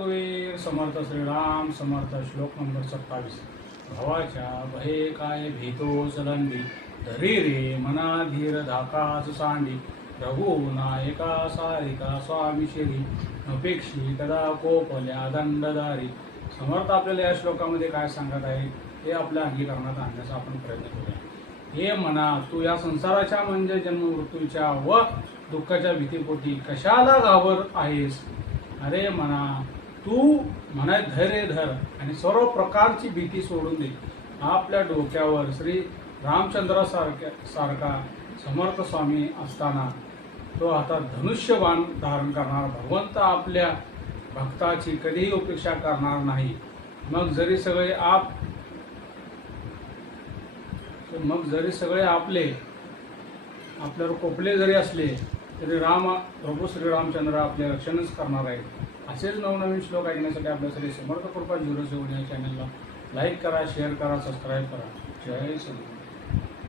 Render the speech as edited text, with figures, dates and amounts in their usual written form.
वीर समर्थ श्रीराम समर्थ श्लोक नंबर 27। भावाच्या भये काय भीतो सलंडी, धरी रे मना धीर धाकास सांडी, रघु नायका सारिका स्वामी शिरी, अपेक्षी कदा कोपल्या दंडदारी। समर्थ आपल्याला या श्लोकामध्ये काय सांगत आहे ते आपल्या अंगीकरणात आणण्याचा आपण प्रयत्न करूया। हे मना, तू या संसाराच्या म्हणजे जन्म मृत्यूच्या व दुःखाच्या भीतीपोटी कशाला घाबरत आहेस? अरे मना, तू मनात धैर्य धर आणि सर्व प्रकारची भीती सोडून दे। आपल्या डोक्यावर श्री रामचंद्रासारखा समर्थ स्वामी असताना तो हातात धनुष्यबाण धारण करणार भगवंत आपल्या भक्ताची कधीही उपेक्षा करणार नाही। मग जरी सगळे आपल्यावर कोपले जरी असले तरी प्रभू श्री रामचंद्र आपले रक्षणच करणार आहेत। असेच नवनवीन श्लोक ऐकण्यासाठी आपल्या श्री समर्थ कृपा 07 या चॅनलला लाईक करा, शेअर करा, सबस्क्राईब करा। जय श्री